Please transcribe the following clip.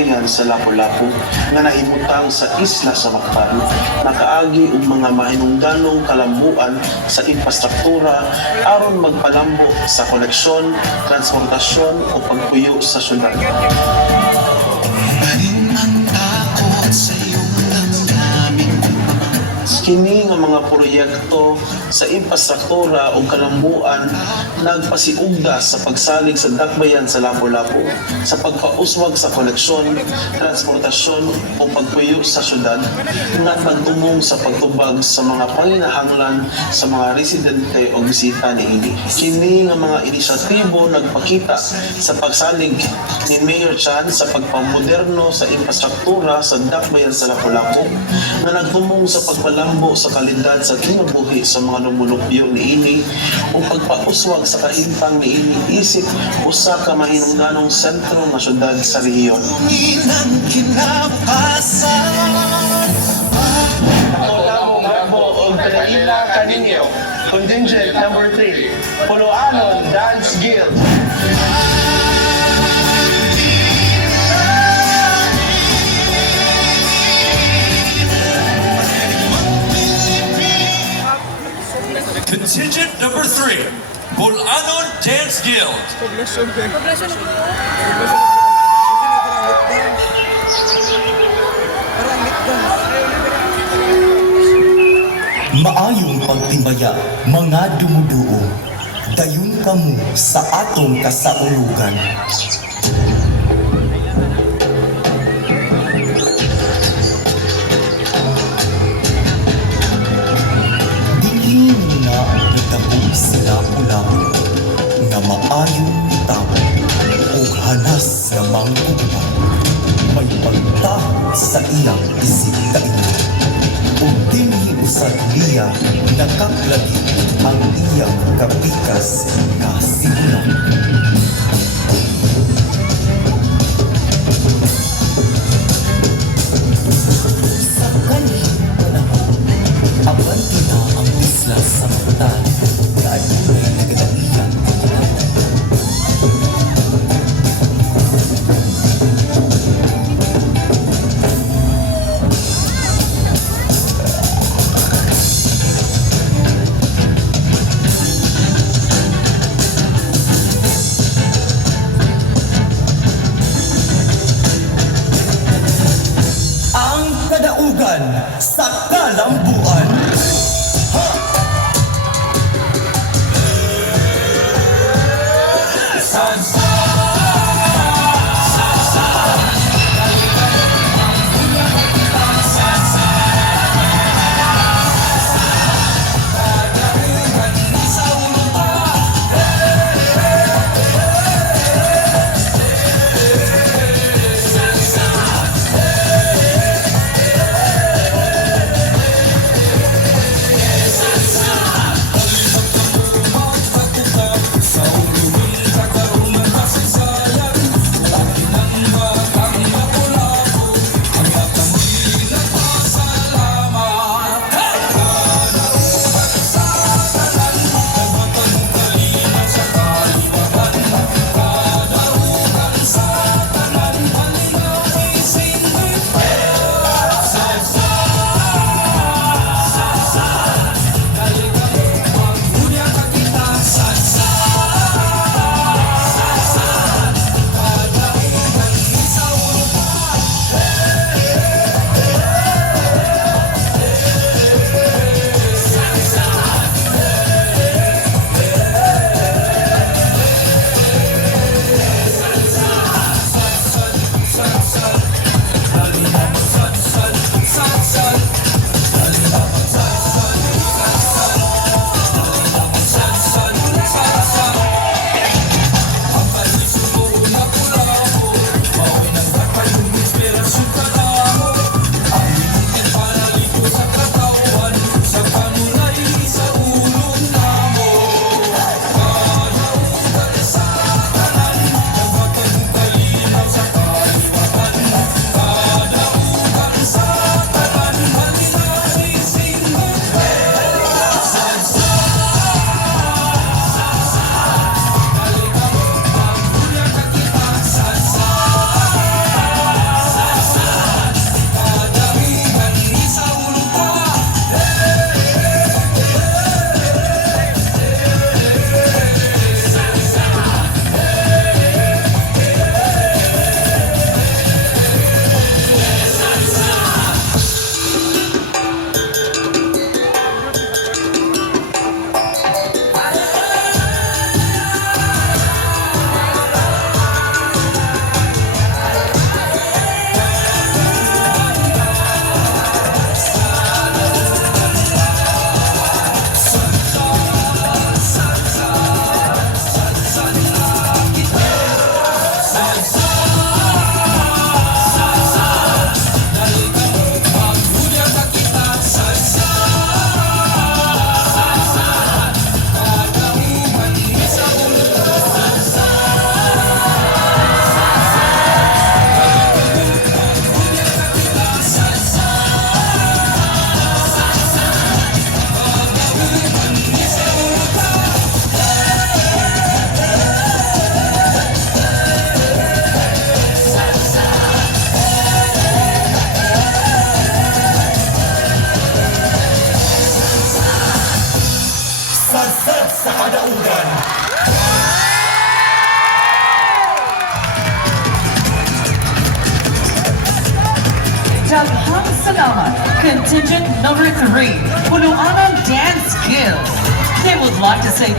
dakbayan sa Lapu-Lapu nga nahimutang sa isla sa Mactan. Nakaagi og mga mahinungdanong kalambuan sa infrastruktura aron magpalambo sa koneksyon, transportasyon o pagpuyo sa syudad. Kini nga mga proyekto sa infrastruktura o kalambuan nagpasiugda sa pagsalig sa dakbayan sa Lapu-Lapu sa pagpauswag sa koneksyon, transportasyon o pagpuyo sa syudad nga nagtumong sa pagtubag sa mga panginahanglan sa mga residente o bisita niini. Kini nga mga inisyatibo nagpakita sa pagsalig ni Mayor Chan sa pagpamoderno sa infrastruktura sa dakbayan sa Lapu-Lapu nga nagtumong sa pagpalambo sa kalidad sa kinabuhi sa mga lumulupyo niini o pagpauswag sa kahimtang niini isip usa ka mahinungdanong sentro nga syudad sa rehiyon. Ako Gabo og Kanila Kaninyo, Contingent number 3, Puloanon Dance Guild. Contingent number 3, Puloanon Dance Guild. Maayong pagtimbaya, mga dumuduo, dayon kamo sa atong kasaulugan. Nga maayong tao o hanas nga manggugma may pagtaho sa iyang isip kainyo o dinhi usad niya nakaklagi ang iyang kapikas nga sibulan. Sa kanihing panahon, abanti na ang isla sa Mactan na adunay nagdaiyan ang kadaugan sa kalambuan. Daghang salamat. Contingent number 3, Puluanan Dance Guild. They would like to say